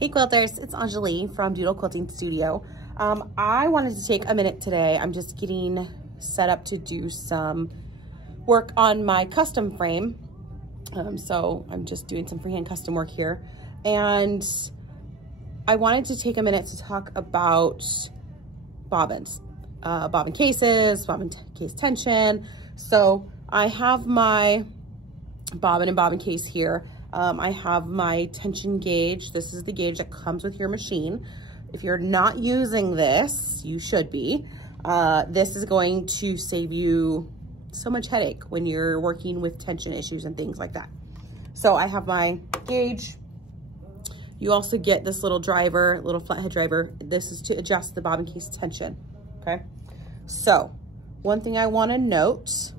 Hey quilters, it's Anjali from Doodle Quilting Studio. I wanted to take a minute today. I'm just getting set up to do some work on my custom frame. So I'm just doing some freehand custom work here. And I wanted to take a minute to talk about bobbins, bobbin cases, bobbin case tension. So I have my bobbin and bobbin case here. I have my tension gauge. This is the gauge that comes with your machine. If you're not using this, you should be. This is going to save you so much headache when you're working with tension issues and things like that. So I have my gauge. You also get this little driver, little flathead driver. This is to adjust the bobbin case tension, okay? So one thing I wanna note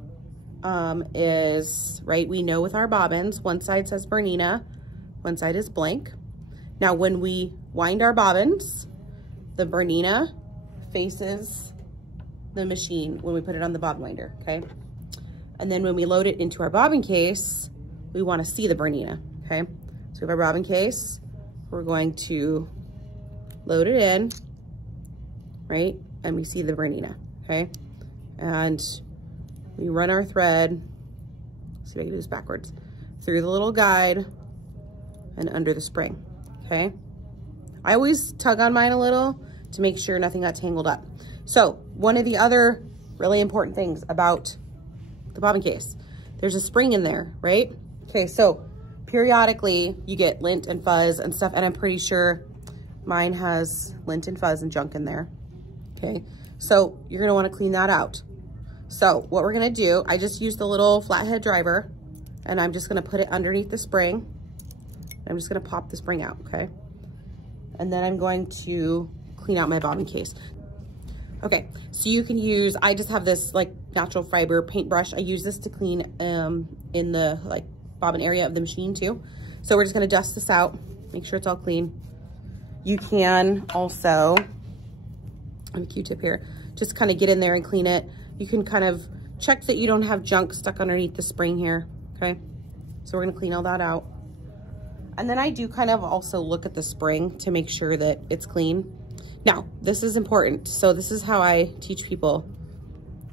is, right, we know with our bobbins, one side says Bernina, one side is blank. Now when we wind our bobbins, the Bernina faces the machine when we put it on the bobbin winder, okay? And then when we load it into our bobbin case, we wanna see the Bernina, okay? So we have our bobbin case, we're going to load it in, right? And we see the Bernina, okay? And we run our thread, see if I can do this backwards, through the little guide and under the spring, okay? I always tug on mine a little to make sure nothing got tangled up. So one of the other really important things about the bobbin case, there's a spring in there, right? Okay, so periodically you get lint and fuzz and stuff, and I'm pretty sure mine has lint and fuzz and junk in there, okay? So you're gonna wanna clean that out. So what we're gonna do, I just used the little flathead driver and I'm just gonna put it underneath the spring. I'm just gonna pop the spring out, okay? And then I'm going to clean out my bobbin case. Okay, so you can use, I just have this like natural fiber paintbrush. I use this to clean in the like bobbin area of the machine too. So we're just gonna dust this out, make sure it's all clean. You can also, I have a Q-tip here, just kind of get in there and clean it. You can kind of check that you don't have junk stuck underneath the spring here, okay? So we're gonna clean all that out. And then I do kind of also look at the spring to make sure that it's clean. Now, this is important. So this is how I teach people.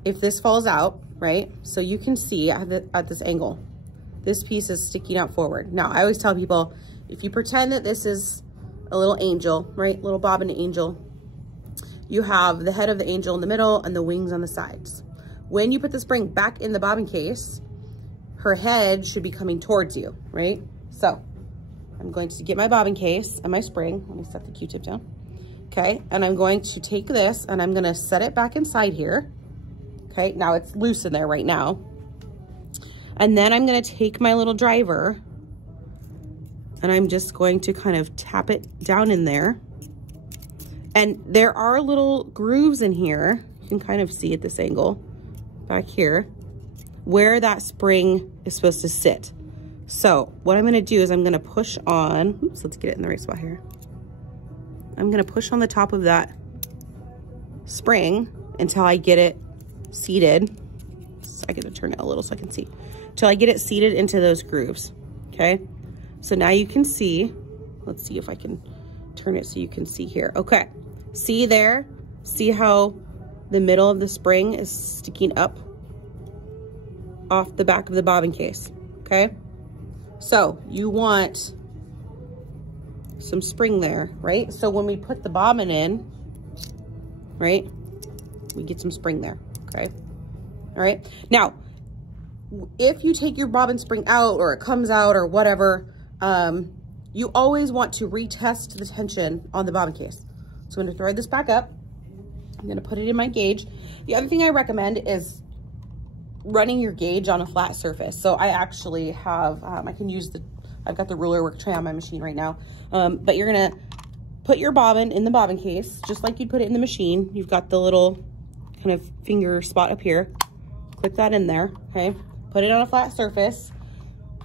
If this falls out, right? So you can see at this angle, this piece is sticking out forward. Now, I always tell people, if you pretend that this is a little angel, right? Little bobbin angel, you have the head of the angel in the middle and the wings on the sides. When you put the spring back in the bobbin case, her head should be coming towards you, right? So I'm going to get my bobbin case and my spring. Let me set the Q-tip down. Okay, and I'm going to take this and I'm gonna set it back inside here. Okay, now it's loose in there right now. And then I'm gonna take my little driver and I'm just going to kind of tap it down in there. And there are little grooves in here. You can kind of see at this angle back here where that spring is supposed to sit. So what I'm gonna do is I'm gonna push on, oops, let's get it in the right spot here. I'm gonna push on the top of that spring until I get it seated. So I gotta turn it a little so I can see. Until I get it seated into those grooves, okay? So now you can see, let's see if I can turn it so you can see here. Okay, see there? See how the middle of the spring is sticking up off the back of the bobbin case, okay? So you want some spring there, right? So when we put the bobbin in, right, we get some spring there, okay? All right, now, if you take your bobbin spring out or it comes out or whatever, you always want to retest the tension on the bobbin case. So I'm gonna thread this back up. I'm gonna put it in my gauge. The other thing I recommend is running your gauge on a flat surface. So I actually have, I can use I've got the ruler work tray on my machine right now. But you're gonna put your bobbin in the bobbin case, just like you'd put it in the machine. You've got the little kind of finger spot up here. Click that in there, okay? Put it on a flat surface.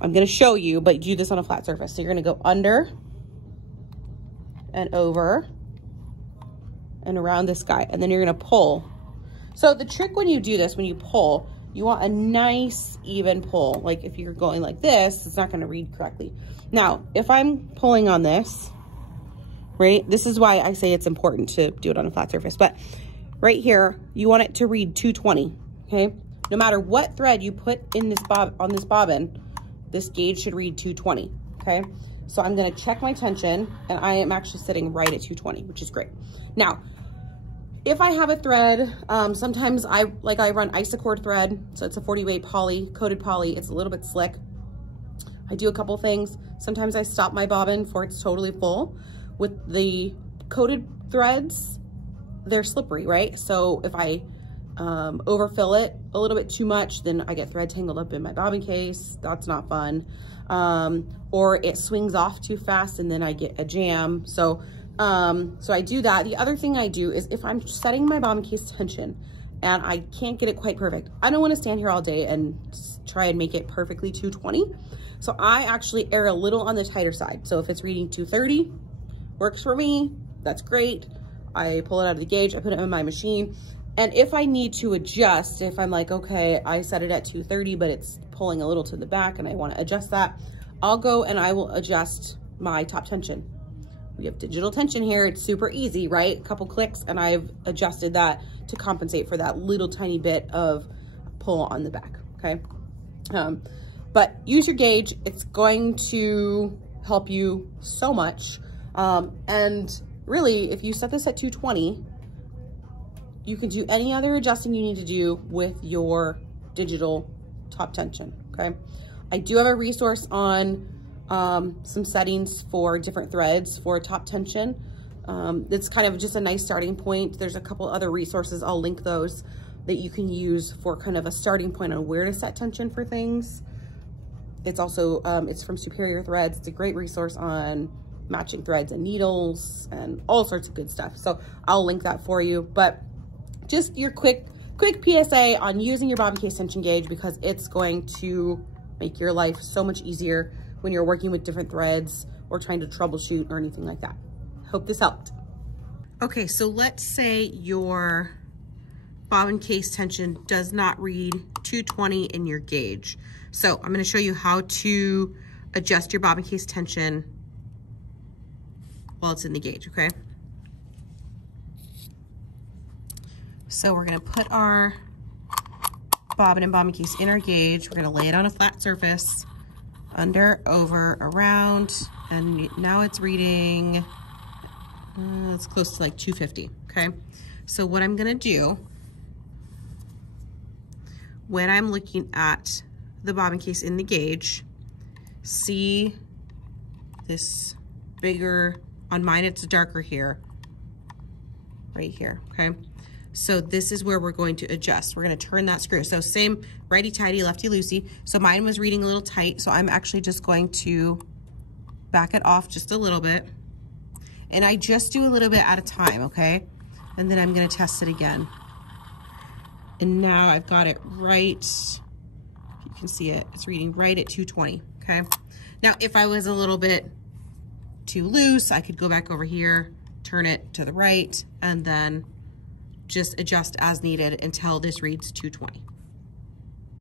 I'm gonna show you, but do this on a flat surface. So you're gonna go under and over and around this guy, and then you're gonna pull. So the trick when you do this, when you pull, you want a nice even pull. Like if you're going like this, it's not gonna read correctly. Now, if I'm pulling on this, right? This is why I say it's important to do it on a flat surface. But right here, you want it to read 220, okay? No matter what thread you put in this on this bobbin, this gauge should read 220, okay? So I'm gonna check my tension, and I am actually sitting right at 220, which is great. Now, if I have a thread, sometimes I run Isocord thread, so it's a 40 weight poly, coated poly. It's a little bit slick. I do a couple things. Sometimes I stop my bobbin before it's totally full. With the coated threads, they're slippery, right? So if I overfill it a little bit too much, then I get thread tangled up in my bobbin case. That's not fun. Or it swings off too fast and then I get a jam. So I do that. The other thing I do is if I'm setting my bobbin case tension and I can't get it quite perfect, I don't want to stand here all day and try and make it perfectly 220. So I actually err a little on the tighter side. So if it's reading 230, works for me, that's great. I pull it out of the gauge, I put it in my machine. And if I need to adjust, if I'm like, okay, I set it at 230, but it's pulling a little to the back and I want to adjust that, I'll go and I will adjust my top tension. We have digital tension here. It's super easy, right? A couple clicks and I've adjusted that to compensate for that little tiny bit of pull on the back, okay? But use your gauge. It's going to help you so much. And really, if you set this at 220, you can do any other adjusting you need to do with your digital top tension, okay? I do have a resource on some settings for different threads for top tension. It's kind of just a nice starting point. There's a couple other resources, I'll link those, that you can use for kind of a starting point on where to set tension for things. It's also, it's from Superior Threads. It's a great resource on matching threads and needles and all sorts of good stuff. So I'll link that for you. But just your quick PSA on using your bobbin case tension gauge, because it's going to make your life so much easier when you're working with different threads or trying to troubleshoot or anything like that. Hope this helped. Okay, so let's say your bobbin case tension does not read 220 in your gauge. So I'm gonna show you how to adjust your bobbin case tension while it's in the gauge, okay? So we're gonna put our bobbin and bobbin case in our gauge. We're gonna lay it on a flat surface, under, over, around, and now it's reading, it's close to like 250, okay? So what I'm gonna do, when I'm looking at the bobbin case in the gauge, see this bigger, on mine it's darker here, right here, okay? So this is where we're going to adjust. We're gonna turn that screw. So same righty-tighty, lefty-loosey. So mine was reading a little tight, so I'm actually just going to back it off just a little bit. And I just do a little bit at a time, okay? And then I'm gonna test it again. And now I've got it right, you can see it, it's reading right at 220, okay? Now, if I was a little bit too loose, I could go back over here, turn it to the right, and then just adjust as needed until this reads 220.